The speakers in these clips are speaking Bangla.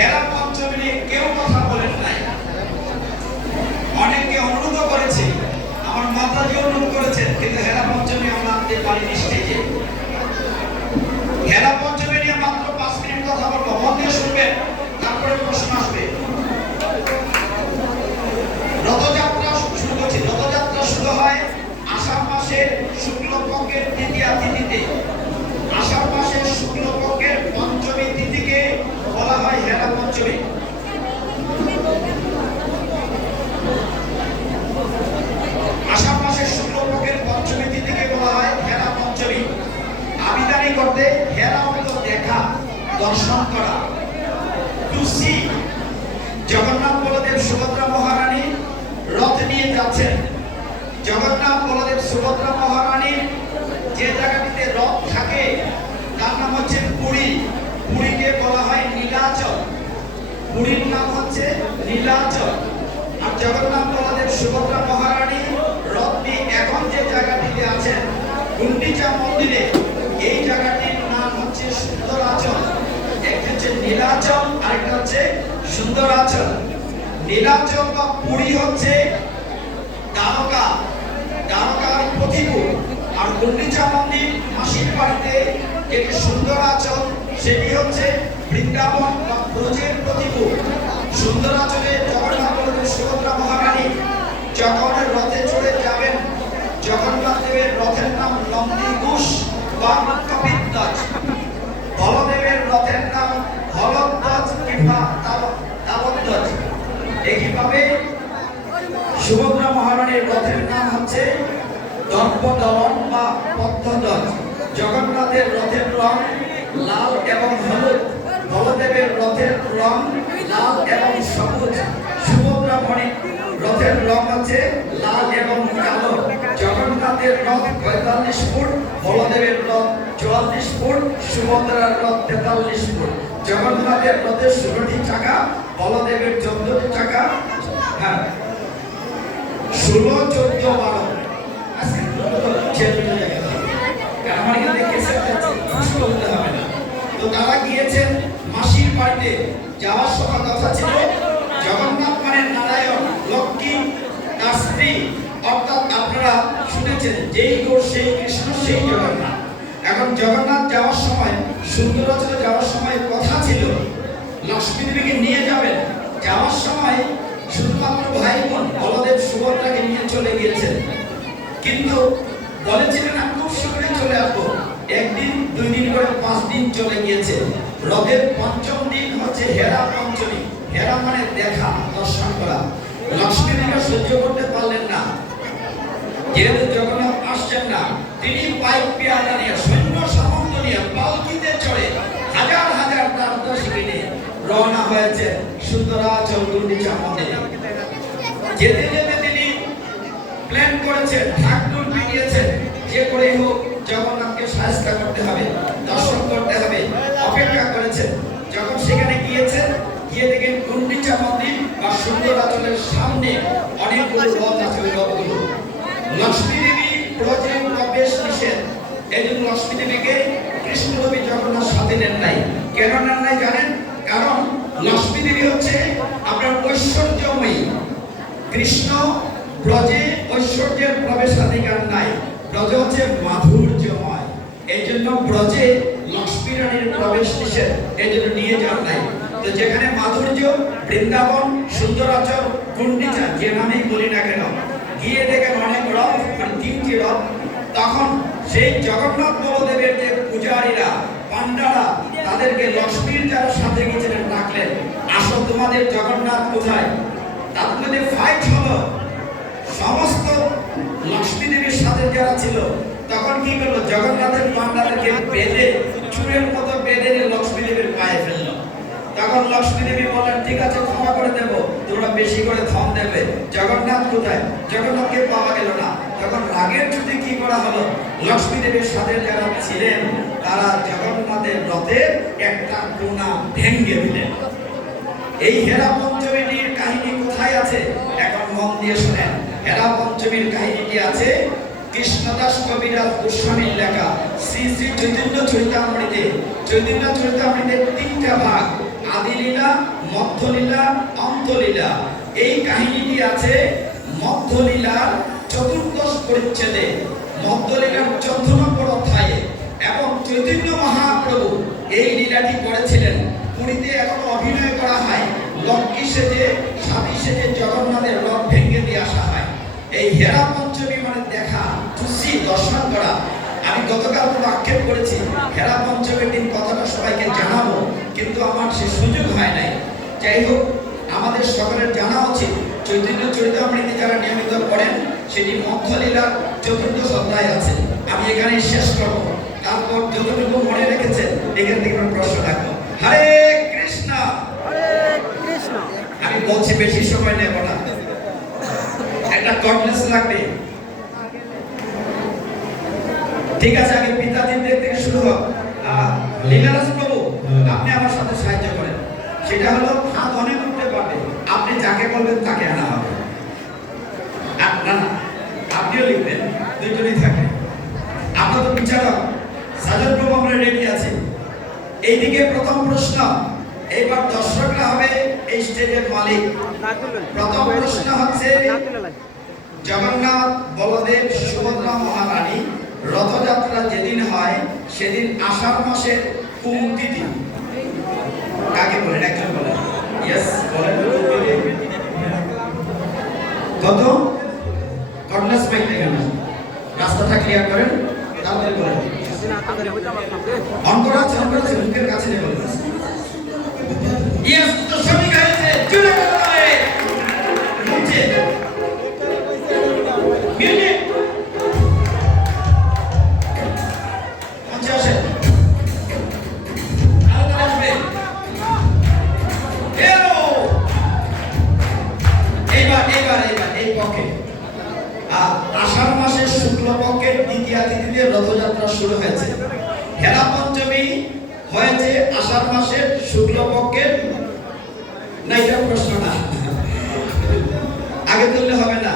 হেরা পঞ্চমী নিয়ে কেউ কথা বলেন নাই। অনেকে অনুরোধ করেছে, আমার মাতাজি অনুরোধ করেছেন, কিন্তু হেরা পঞ্চমী আমরা আনতে পারিনি স্টেজে। হেরা পঞ্চমী নিয়ে মাত্র 5 মিনিট কথা বলবো, মন দিয়ে শুনবেন, তারপরে প্রশ্ন আসবে। রথযাত্রা শুরু করছি। রথযাত্রা শুরু হয় আষাঢ় মাসের শুক্লপক্ষের তৃতীয়া তিথিতে। আষাঢ় মাসের শুক্লপক্ষের পঞ্চমী তিথিকে বলা হয় হেরা পঞ্চমী। আষাঢ় মাসের শুক্লপক্ষের পঞ্চমী তিথিকে বলা হয় হেরা পঞ্চমী। আবিদানি করতে হেরা অর্থ দেখা, দর্শন করা, টু সি। জগন্নাথ বলদেব সুভদ্রা মহারানী রথ নিয়ে যাচ্ছেন। জগন্নাথ বলদেব সুভদ্রা মহারানী যে জায়গাটিতে রথ থাকে তার নাম হচ্ছে পুরী। পুরীকে বলা হয় নীলাচল। পুরীর নাম হচ্ছে নীলাচল। আর জগন্নাথ বলদেব সুভদ্রা মহারানী রথ নিয়ে এখন যে জায়গাটিতে আছেন গুন্ডিচা মন্দিরে, এই জায়গাটির নাম হচ্ছে সুন্দরাচল। একটা হচ্ছে নীলাচল, আরেকটা হচ্ছে সুন্দরাচল। নীলাচল বা পুরী হচ্ছে দ্বারকা, দ্বারকার প্রতিকূল। আর গুন্ডিচা মন্দির মাসির বাড়িতে যেটি সুন্দরাচল, সেটি হচ্ছে বৃন্দাবন বা ব্রজের প্রতিকূল। সুন্দরাচলে জগন্নাথ বলদেব সুভদ্রা মহারানী যখন রথে চড়ে যাবেন, জগন্নাথ দেবের রথের নাম নন্দীঘোষ বা কপিধ্বজ। বলদেবের রথের নাম হলধ্বজ কিংবা তালধ্বজ। একইভাবে সুভদ্রা মহারানীর রথের নাম হচ্ছে দর্পদলন বা পদ্মধ্বজ। জগন্নাথের রথের রং লাল এবং হলুদ, বলদেবের রথের রং লাল এবং সবুজ। সুভদ্রা মণির রথের রং হচ্ছে লাল এবং কালো। জগন্নাথের রথ 45 ফুট, বলদেবের রথ 44 ফুট, সুভদ্রার রথ 43 ফুট। জগন্নাথের রথের 16টি চাকা, বলদেবের 14টি চাকা। হ্যাঁ, 16, 14, 12। আজকে তো তারা গিয়েছেন মাসির বাড়িতে। যাওয়ার সময় কথা ছিল জগন্নাথ মানে নারায়ণ, লক্ষ্মী তার স্ত্রী, অর্থাৎ আপনারা শুনেছেন যেই গৌর সেই কৃষ্ণ সেই জগন্নাথ। এখন জগন্নাথ যাওয়ার সময়, সুন্দরাচলে যাওয়ার সময় কথা ছিল লক্ষ্মী দেবীকে নিয়ে যাবেন। যাওয়ার সময় শুধুমাত্র ভাই বোন বলদেব সুভদ্রাকে নিয়ে চলে গিয়েছেন, কিন্তু বলেছিলেন না খুব শীঘ্রই চলে আসবো। একদিন, 2 দিন করে 5 দিন চলে গিয়েছে। রথের পঞ্চম দিন হচ্ছে হেরা পঞ্চমী। হেরা মানে দেখা, দর্শন করা। লক্ষ্মী দেবী সহ্য করতে পারলেন না, যেহেতু জগন্নাথ আসছেন না, তিনি পাইক পেয়াদা নিয়ে, সৈন্য সামন্ত নিয়ে, পালকিতে চড়ে হাজার হাজার দাসদাসীকে নিয়ে রওনা হয়েছে সুন্দরাচল গুন্ডিচা মন্দিরে। যেতে যেতে তিনি প্ল্যান করেছেন, ঠাকুর পিটিয়েছেন, যে করেই হোক জগন্নাথকে সাহায্য করতে হবে, দর্শন করতে হবে। অপেক্ষা করেছেন। যখন সেখানে গিয়েছেন, গিয়ে দেখেন গুন্ডিচা মন্দির বা সুন্দরাচলের সামনে অনেকগুলো রথ আছে। ওই রথগুলো লক্ষ্মী দেবী ব্রজে প্রবেশ নিষেধ, এই জন্য লক্ষ্মী দেবীকে কৃষ্ণদেবী জগন্নাথ সাথে নেন নাই। কেন নেন নাই জানেন? কারণ লক্ষ্মী দেবী হচ্ছে আপনার ঐশ্বর্যময়ী। কৃষ্ণ ব্রজে ঐশ্বর্যের প্রবেশাধিকার নাই, ব্রজ হচ্ছে মাধুর্যময়। এই জন্য ব্রজে লক্ষ্মী রানীর প্রবেশ নিষেধ, এই জন্য নিয়ে যান নাই। তো যেখানে মাধুর্য, বৃন্দাবন, সুন্দরাচল, গুন্ডিচা, যে নামেই বলি না কেন, গিয়ে দেখেন অনেক রথ, মানে 3টি রথ। তখন সেই জগন্নাথ বলদেবের যে পূজারীরা, পান্ডারা, তাদেরকে লক্ষ্মীর যারা সাথে গিয়েছিলেন ডাকলেন, আসো তোমাদের জগন্নাথ কোথায়? তার মধ্যে ফাইট হলো। সমস্ত লক্ষ্মী দেবীর সাথে যারা ছিল তখন কি করলো? জগন্নাথের পান্ডাদেরকে বেঁধে, চুরের মতো বেঁধে লক্ষ্মী দেবীর পায়ে ফেললো। তখন লক্ষ্মী দেবী বলেন, ঠিক আছে ক্ষমা করে দেব, তোমরা বেশি করে ধন দেবে। জগন্নাথ কোথায়? জগন্নাথকে পাওয়া গেল না। তখন রাগের চুটি কি করা হলো? লক্ষ্মী দেবীর সাথে যারা ছিলেন তারা জগন্নাথের রথের একটা কোণা ভেঙে দিলেন। এই হেরা পঞ্চমীর কাহিনী কোথায় আছে? এখন মন দিয়ে শুনেন। হেরা পঞ্চমীর কাহিনীটি আছে কৃষ্ণদাস কবিরাজ গোস্বামীর লেখা শ্রী চৈতন্য চরিতামৃতে। চৈতন্য চরিতামৃতের 3টা ভাগ, আদি লীলা, মধ্যলীলা, অন্তলীলা। এই কাহিনীটি আছে মধ্যলীলার চতুর্দশ পরিচ্ছেদে, মধ্যলীলার 14 নম্বর অধ্যায়ে। এবং চৈতন্য মহাপ্রভু এই লীলাটি করেছিলেন। পুরীতে এখন অভিনয় করা হয়, লক্ষ্মী সেজে, সাথী সেজে জগন্নাথের রথ ভেঙে দিয়ে আসা হয়। এই হেরা পঞ্চমী মানে দেখা, খুশি, দর্শন করা। আমি গতকাল কোনো আক্ষেপ করেছি, হেরা পঞ্চমীর দিন কথাটা সবাইকে জানাবো, কিন্তু আমার সে সুযোগ হয় নাই। যাই হোক, আমাদের সকলের জানা উচিত চৈতন্য চরিতামৃতে যারা নিয়মিত পড়েন, সেটি মধ্যলীলার চতুর্দশ অধ্যায় আছে। আমি এখানে শেষ করব, তারপর যতটুকু মনে রেখেছেন এখান থেকে প্রশ্ন রাখবো। হরে কৃষ্ণ, হরে কৃষ্ণ। আমি বলছি, বেশি সময় নেব না, একটা কনফিডেন্স লাগবে। ঠিক আছে, আগে পিতাজির দিক থেকে শুরু হোক। লীলারাজ প্রভু, আপনি আমার সাথে সাহায্য করেন। সেটা হলো হাত অনেক উঠতে পারবে, আপনি যাকে বলবেন তাকে আনা হবে। না, আপনিও লিখবেন, দুজনেই থাকবে। আমরা তো বিচারক, সাজার প্রভু আমরা রেডি আছি। এইদিকে প্রথম প্রশ্ন, এইবার দর্শকরা হবে এই স্টেজের মালিক। প্রথম প্রশ্ন হচ্ছে, জগন্নাথ বলদেব সুভদ্রা মহারানী রথযাত্রা যেদিন হয় সেদিন আষাঢ় মাসের কোন তিথি? কাকে বলেন? একজন বলেন। ইয়েস, বলেন। কত? কর্নেস মাইক দেখেন, রাস্তাটা ক্লিয়ার করেন, তারপরে বলেন। অন্তরাজ মুখের কাছে নিয়ে বলেন। ইয়েস, তো সঠিক হয়েছে। জুড়ে বলে মুখে মিউজিক মঞ্চে আসে। আরেকটা আসবে। এইবার এই পক্ষে আষাঢ় মাসের শুক্লপক্ষের দ্বিতীয়া তিথিতে রথযাত্রা শুরু হয়েছে। হেরা পঞ্চমী হয়েছে আষাঢ় মাসের শুক্লপক্ষের, না এটা প্রশ্ন না, আগে তুললে হবে না,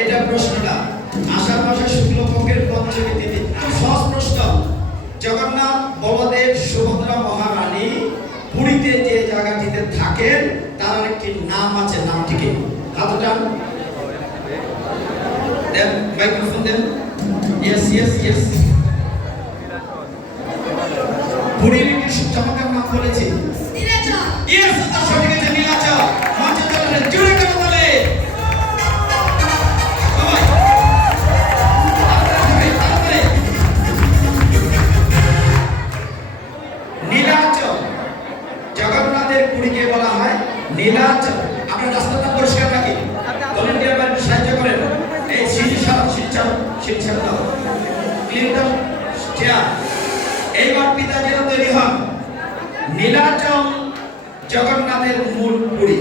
এটা প্রশ্ন না। আষাঢ় মাসের শুক্লপক্ষের পঞ্চমী তিথি। খুব সহজ প্রশ্ন। জগন্নাথ বলদেব সুভদ্রা মহারানী পুরীতে যে জায়গাটিতে থাকেন তার একটি নাম আছে, নামটি কি? হাতটা দেন, মাইক্রোফোন দেন। Yes yes yes. পুরীর একটি চমৎকার নাম বলেছি, নীলাচল। ইয়েস, তো সঠিক আছে, নীলাচল। মঞ্চে চলে জুড়ে কেন বলে নীলাচল। জগন্নাথের পুরীকে বলা হয় নীলাচল। আপনার রাস্তাটা পরিষ্কার রাখি, ভলেন্টিয়ার বাড়িতে সাহায্য করেন। এই শিক্ষা ক্লিন চেয়ার। এইবার পিতাজিরা তৈরি হন। নীলাচল জগন্নাথের মূল পুরী।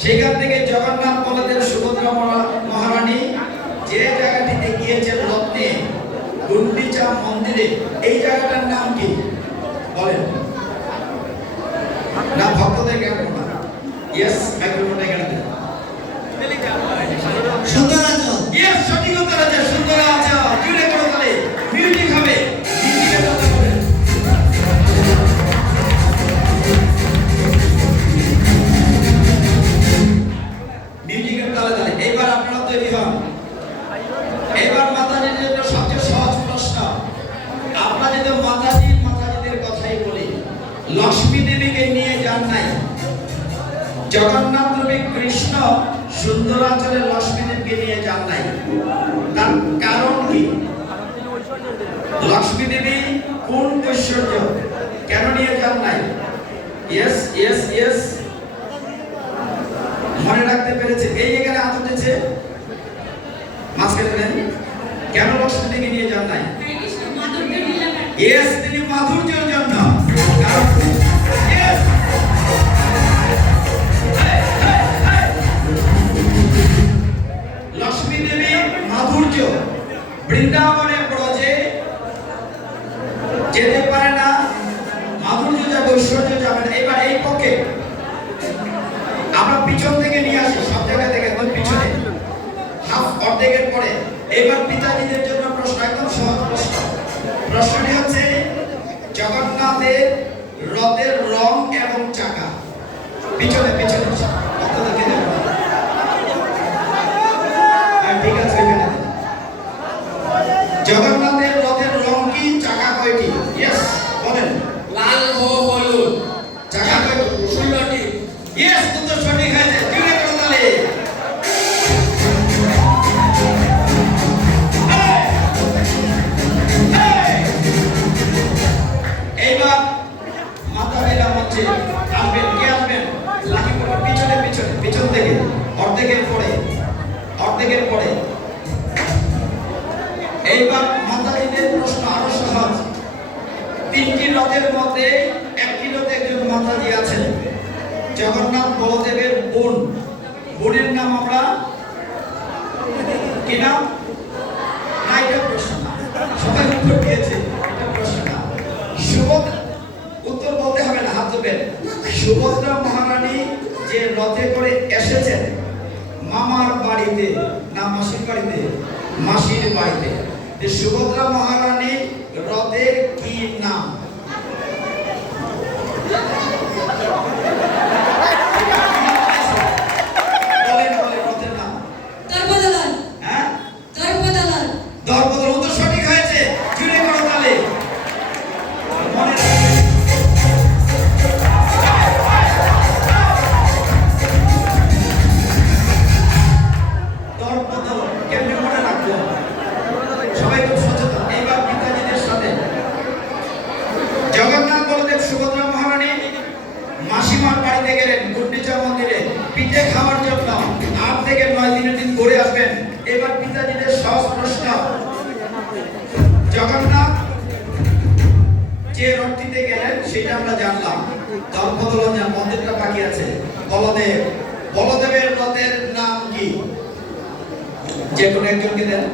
সেখান থেকে জগন্নাথ বলদেব সুভদ্রা মহারানী যে জায়গাটিতে গিয়েছেন রথ নিয়ে, গুন্ডিচা মন্দিরে, এই জায়গাটার নাম কি বলেন? না, ভক্তদের জ্ঞান না। ইয়েস, মাইক্রোফোনটা এখানে দেন। সুন্দরাচল। ইয়েস, সঠিক উত্তর আছে, সুন্দরাচল। জুড়ে করো তাহলে, মিউজিক হবে। মিউজিকের কথা বলেন। মিউজিকের তালে তালে। এইবার আপনারা তৈরি হন। এইবার মাতাজির জন্য সবচেয়ে সহজ প্রশ্ন। আমরা যদি মাতাজিদের কথাই বলি, লক্ষ্মী দেবীকে নিয়ে যান নাই জগন্নাথ দেবী, কৃষ্ণ সুন্দরাচলে লক্ষ্মী দেবীকে নিয়ে যান নাই। তার কারণ কি? লক্ষ্মী দেবী কোন ঐশ্বর্য, কেন নিয়ে যান নাই? ইয়েস ইয়েস ইয়েস, মনে রাখতে পেরেছে? এই এখানে হাত উঠেছে, মাঝখানে দেন। কেন লক্ষ্মী দেবীকে নিয়ে যান নাই? ইয়েস, তিনি মাধুর্যের জন্য। কারণ ইয়েস, লক্ষ্মী দেবী মাধুর্য, বৃন্দাবনে ব্রজে যেতে পারে না, মাধুর্য যাবে, ঐশ্বর্য যাবে না। এবার এই পক্ষে আমরা পিছন থেকে নিয়ে আসি, সব জায়গা থেকে একদম পিছনে, হাফ অর্ধেকের পরে। এবার পিতাজিদের জন্য প্রশ্ন, একদম সহজ প্রশ্ন। প্রশ্নটি হচ্ছে, জগন্নাথের রথের রং এবং চাকা পিছনে পিছনে আপনাদেরকে দেব। হ্যাঁ, ঠিক আছে, এখানে দেন। জগন্নাথের রথের রং কি, চাকা কয়টি? ইয়েস, বলেন। লাল ও হলুদ। চাকা কয়টি? 16টি। ইয়েস, উত্তর সঠিক হয়েছে। জুড়ে করতালি। এইবার মাথা বেরা হচ্ছে, আসবেন, কে আসবেন? লাঠি পড়বে পিছনে পিছনে, পিছন থেকে অর্ধেকের পরে, অর্ধেকের পরে। এইবার মাতাজিদের প্রশ্ন আরো সহজ। 3টি রথের মধ্যে একটি রথে একজন মাতাজি আছেন, জগন্নাথ বলদেবের বোন। বোনের নাম আমরা কি নাম? না, এটা প্রশ্ন না, সবাই উত্তর দিয়েছে, এটা প্রশ্ন না। উত্তর বলতে হবে না, হাত তুলবেন। সুভদ্রা মহারানী যে রথে করে এসেছেন মামার বাড়িতে না মাসির বাড়িতে? মাসির বাড়িতে। সুভদ্রা মহারানীর রথের কি নাম? বলেন বলেন, রথের নাম? দর্পদলন। হ্যাঁ, দর্পদলন। দর্পদলন। উত্তর সঠিক হয়েছে। জুড়ে করো তালে। মনে রাখবেন। দর্পদলন কেমনে মনে রাখবো? সবাই খুব সচেতন। এইবার পিতাজিদের সাথে জগন্নাথ বলদেব সুভদ্রা মহারানী মাসিমার বাড়িতে গেলেন গুন্ডিচা মন্দিরে পিঠে খাওয়ার জন্য। 8 থেকে 9 দিনের দিন ঘুরে আসবেন। এবার পিতাজিদের সহজ প্রশ্ন। জগন্নাথ যে রথটিতে গেলেন সেটা আমরা জানলাম। দর্পদলন যে মন্দিরটা বাকি আছে, বলদেব। বলদেবের রথের নাম কি? যে কোনো একজনকে দেন,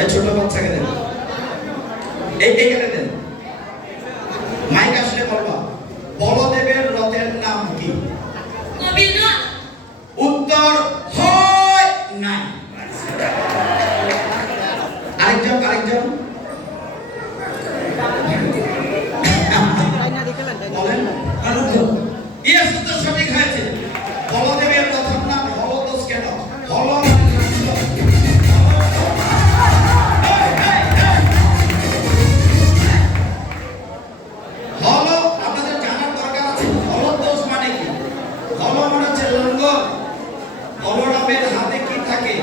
এই ছোট বাচ্চাকে দেন, এইখানে দেন, মাইক আসলে বলবা। বলদেবের রথের নাম কি? কবিরনাথ। উত্তর হয় নাই। আরেকজন আরেকজন বলেন। ইয়েস, উত্তর সঠিক হয়েছে। বলদেবের রথের নাম হলদোষ কেন? হল হল আপনাদের জানার দরকার আছে। হলদোষ মানে কি? হল মানে হচ্ছে লাঙ্গল। বলরামের হাতে কি থাকে?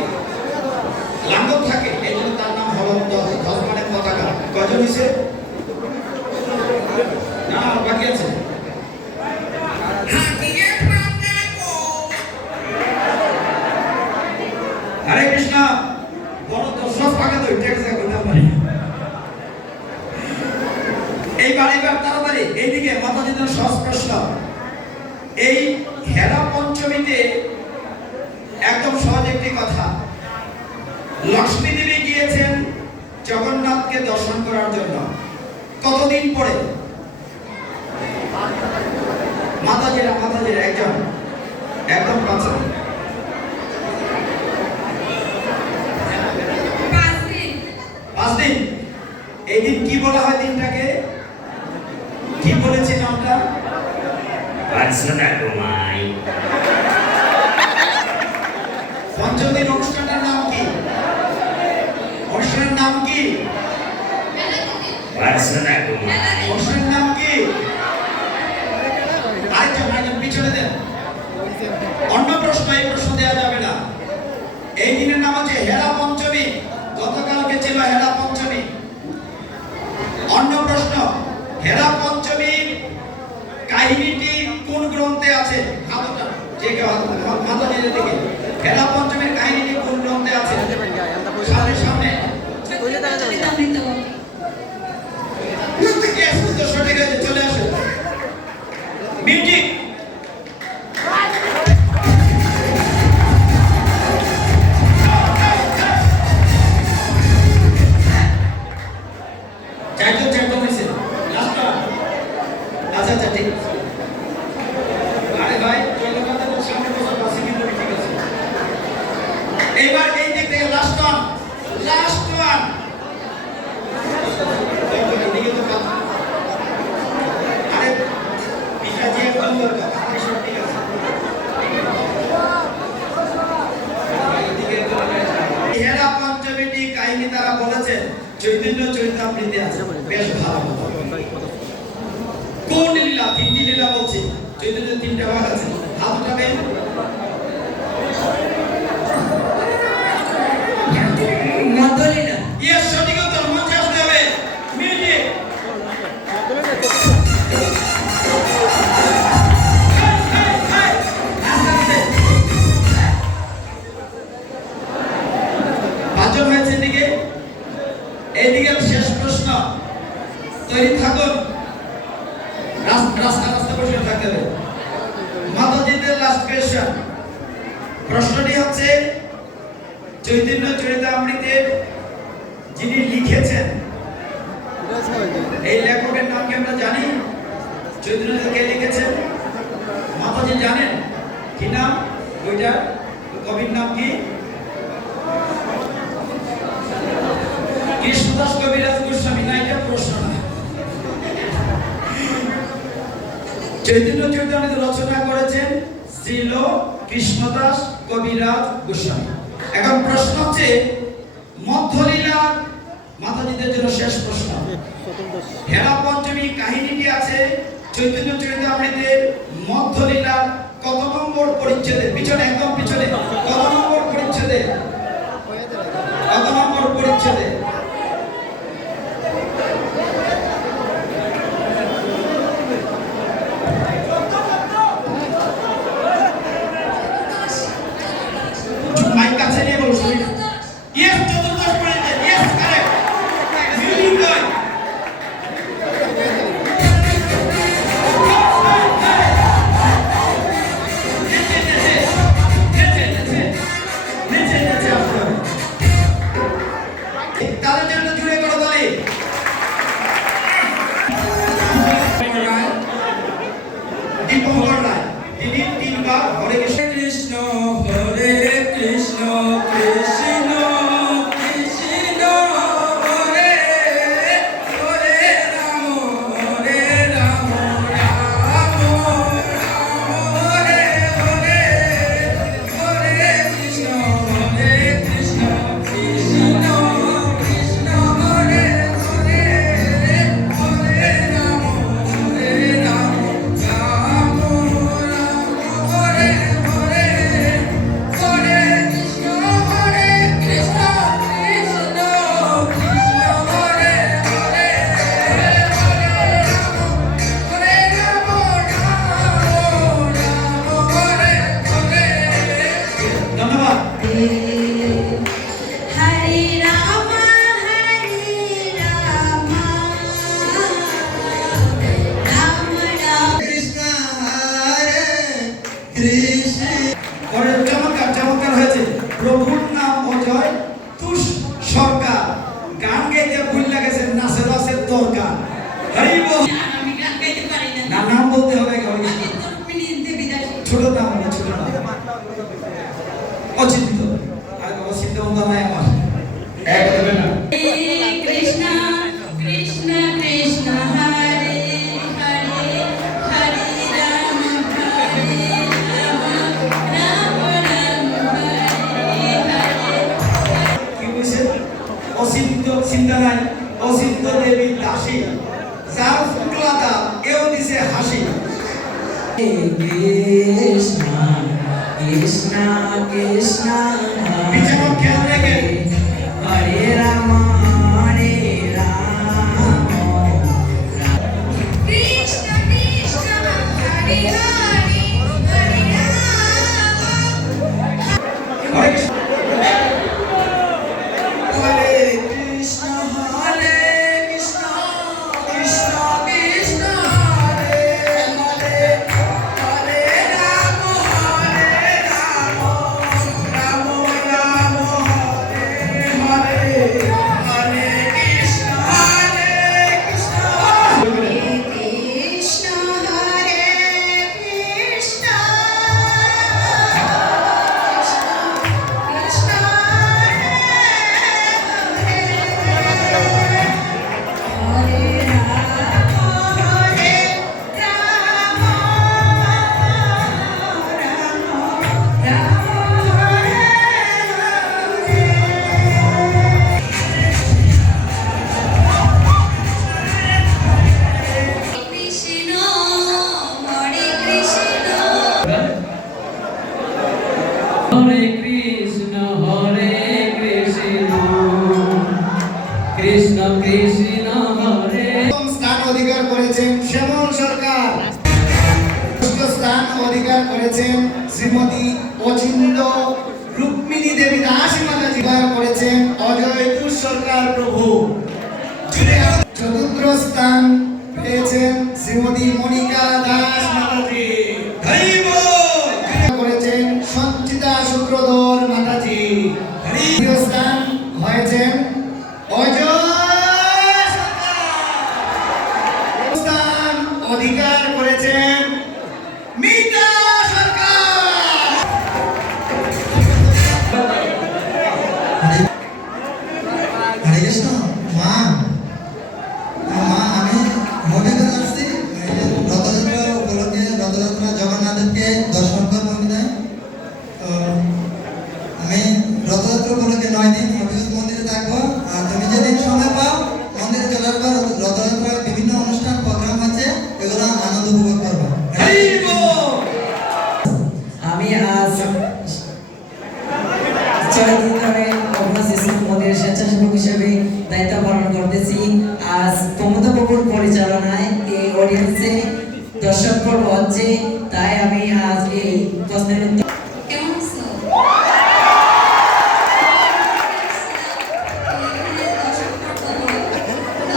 লাঙ্গল থাকে, এই জন্য তার নাম হলদোষ। ধ্বজ মানে পতাকা। কয়জন হইছে? না, বাকি আছে। হরে কৃষ্ণ। বড় দর্শক পাকে তো ঠিক আছে, কইতাম পারি। এইবার তাড়াতাড়ি এইদিকে মাতাজিদের সহজ প্রশ্ন। এই হেরা পঞ্চমীতে একদম সহজ একটি কথা। লক্ষ্মী দেবী গিয়েছেন জগন্নাথকে দর্শন করার জন্য কতদিন পরে? মাতাজিরা একজন একদম কাছে। 5 দিন। এই দিন কি বলা হয়? দিনটাকে কি বলেছি নামটা? পঞ্চদিন অনুষ্ঠানের নাম কি? অনুষ্ঠানের নাম কি? অনুষ্ঠানের নাম কি? আরেকজন পিছনে দেন। অন্য প্রশ্ন, এই প্রশ্ন দেওয়া যাবে না। এই দিনের নাম হচ্ছে হেরা পঞ্চমী। গতকালকে ছিল হেরা পঞ্চমী। অন্য প্রশ্ন, হেরা পঞ্চমীর কাহিনীটি কোন গ্রন্থে আছে? হাতটা যে কেউ মাতাজিদের দিকে। হেরা পঞ্চমীর কাহিনীটি কোন গ্রন্থে আছে? সামনে সামনে। চরিতামৃত। ইয়েস, উত্তর সঠিক হয়েছে। চলে আসুন মিউজিক। চারজন হয়েছে। লাস্ট। আচ্ছা আচ্ছা, ঠিক আছে। আরে ভাই, জগন্নাথের সামনে বসে বাসি কিন্তু ঠিক আছে। এইবার এই দিক থেকে লাস্ট ওয়ান। এদিকে তো আরে পিতা যে একদম দরকার। কোন লীলা? তিনটি লীলা বলছি। চৈতন্য তিনটা ভাগ আছে। হাত উঠাবেন। মধ্যলীলা। ইয়েস, সঠিক উত্তর। মঞ্চে আসতে হবে। মিউজিক। পাঁচজন হয়েছে এদিকে। এইদিকে শেষ প্রশ্ন। তৈরি থাকুন। রাস্তা রাস্তা বসে থাকতে হবে। মাতাজিদের লাস্ট কোয়েশ্চন। প্রশ্নটি হচ্ছে চৈতন্য চরিতামৃতের যিনি লিখেছেন এই লেখকের নাম কি আমরা জানি? চৈতন্য কে লিখেছেন? মাতাজি জানেন কি নাম? ওইটা কবির নাম কি? কৃষ্ণদাস কবিরাজ গোস্বামী। না, এটা প্রশ্ন না। চৈতন্য চরিতামৃত রচনা করেছেন শ্রীল কৃষ্ণদাস কবিরাজ গোস্বামী। এখন প্রশ্ন হচ্ছে মধ্যলীলা মাতাজিদের জন্য শেষ প্রশ্ন। হেরা পঞ্চমী কাহিনীটি আছে চৈতন্য চরিতামৃতের মধ্যলীলার কত নম্বর পরিচ্ছেদে? পিছনে, একদম পিছনে। কত নম্বর পরিচ্ছেদে? কত নম্বর পরিচ্ছেদে? মাইক কাছে নিয়ে বলো সবাই। ইয়েস, চতুর্দশ পরিচ্ছেদ। Yes, correct. মিউজিক গান। তাদের জন্য জুড়ে করো তালি। দীপঙ্কর রায়, তিনি তিনবার হরে কৃষ্ণ কৃষ্ণ হরে কৃষ্ণ কৃষ্ণ কৃষ্ণ হরে হরে রাম হরে রাম রাম রাম হরে হরে হরে কৃষ্ণ কৃষ্ণ কৃষ্ণ কৃষ্ণ হরে হরে হরে রাম রাম রাম হরে হরে হরে কৃষ্ণ কৃষ্ণ কৃষ্ণ হরে হরে হরে রাম রাম হরে হরে। ধন্যবাদ। হরে রাম রাম রাম। কৃষ্ণ হরে কৃষ্ণ। পরে চমৎকার চমৎকার হয়েছে। প্রভুর নাম অজয় তুষ সরকার। গান গাইতে ভুল লাগেছে, নাচে নাচে দরকার। হরি বল। আমি গান গাইতে পারি না। না, নাম বলতে হবে। হরি কৃষ্ণ। মিনিতে বিদায়। ছোট নাম না, ছোট নাম। অচিন্ত। আর অচিন্ত নাই আমার। এক হবে না। কৃষ্ণ কৃষ্ণ কৃষ্ণ হরে হরে হরে রাম রাম রাম হরে হরে। কি বলছে? অচিন্ত, চিন্তা নাই। অচিন্ত দেবী দাসী, যার ফুকলাদা এও দিছে হাসি। কৃষ্ণ কৃষ্ণ কৃষ্ণ বিছানা খেয়াল রেখে। হরে রাম হরে রাম কৃষ্ণ কৃষ্ণ হরে হরে হরে রাম। হরে কৃষ্ণ। হরে কৃষ্ণ কৃষ্ণ কৃষ্ণ কৃষ্ণ হরে হরে হরে রাম রাম রাম হরে হরে অধিকার করেছেন শ্রীমতী অচিন্ত্য রুক্মিণী দেবী দাস মাতাজি, অধিকার করেছেন অজয় তুষ সরকার প্রভু। চতুর্থ স্থান পেয়েছেন শ্রীমতী মনিকা দাস মাতাজি, অধিকার করেছেন সঞ্চিতা শুক্রধর মাতাজি। তৃতীয় স্থান হয়েছেন অজয় সরকার। স্থান অধিকার করেছেন মিতা সরকার। হরে কৃষ্ণ। মা আমি অভিজ্ঞতা আসছি রথযাত্রা উপলক্ষে, রথযাত্রা জগন্নাথকে দর্শন করবো বিদায়। তো আমি রথযাত্রা উপলক্ষে 9 দিন অভিজ্ঞতা মন্দিরে থাকবো। আর তুমি যেদিন সময় পাও মন্দিরে চলে আসবো। রথযাত্রার বিভিন্ন অনুষ্ঠান প্রোগ্রাম আছে, এগুলো আনন্দ উপভোগ করবো। আমি আজ 6 দিন ধরে অভ্যাস ইসলাম মন্দিরের স্বেচ্ছাসেবক হিসেবে দায়িত্ব পালন করতেছি। আজ প্রমোদা প্রভুর পরিচালনায় এই অডিয়েন্সে দর্শক পর্ব হচ্ছে, তাই আমি আজ এই প্রশ্নের উত্তর কেমন আছো? এখানে দর্শক পর্ব হলো। তো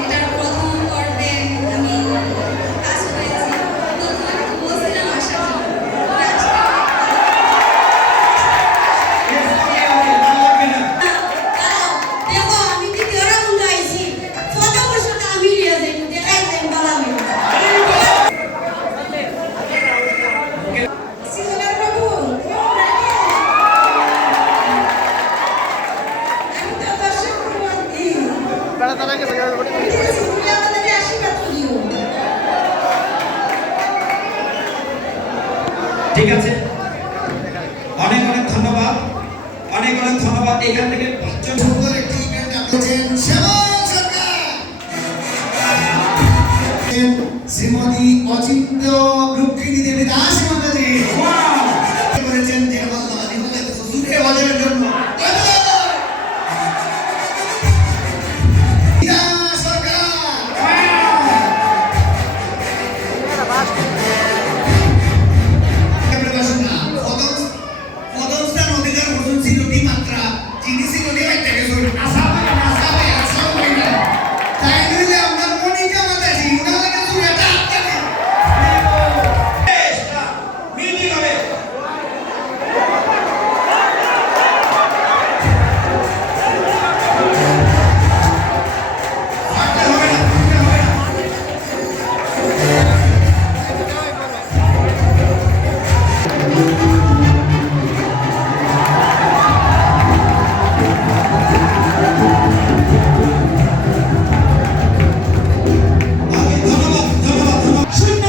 এটার প্রথম পর্বে আমি কাজ করেছি। তো তোমাকে বলছিলাম আসার জন্য। দেখো আমি দ্বিতীয় রাউন্ড আইছি। ফটোর সাথে আমি লিয়ে যাই, দেখাই যাই বালামে। সিজনের প্রভু, আমি তো দর্শক প্রমাণী। তুমি আমাদেরকে আশীর্বাদ করিও। ঠিক আছে, অনেক অনেক ধন্যবাদ, অনেক অনেক ধন্যবাদ। এখান থেকে 5 জন সুন্দর একটি ইভেন্ট আপনাদের শ্যামল সরকার, শ্রীমতী অচিন্ত্য রুক্মিণী দেবী দাস মাতাজি করেছেন যে বাংলাদেশি হলে সুখে বাজারের জন্য মিতা সরকার। পদস্থান অধিকার করছেন সিলোটি মাত্রা, যিনি সিলোটি একটা গেছেন আসামে আসাম হইনা তাই নইলে আমরা মনিকা মাতাজি উনাদের কাছে এটা আটকাবে মিটিং হবে। আটকা হবে না, আটকা হবে না। ধন্যবাদ, ধন্যবাদ, ধন্যবাদ। শূন্য।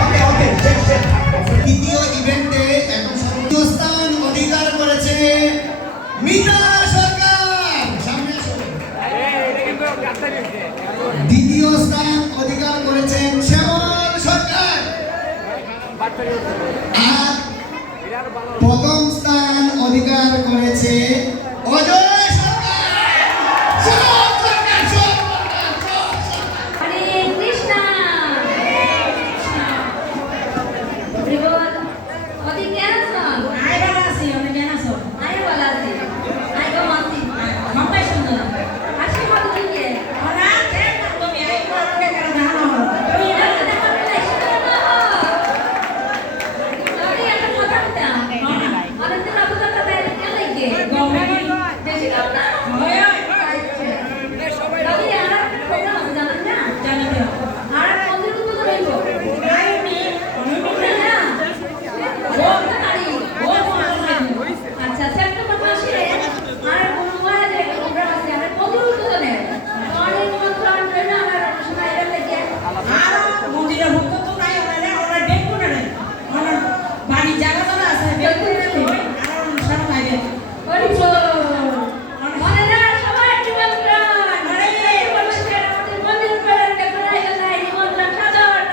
ওকে, ওকে, শেষ, শেষ। দ্বিতীয় ইভেন্টে এখন তৃতীয় স্থান অধিকার করেছে মিতা সরকার। সামনে আসো। দ্বিতীয় স্থান অধিকার করেছেন শ্যামল সরকার। আর প্রথম স্থান অধিকার করেছে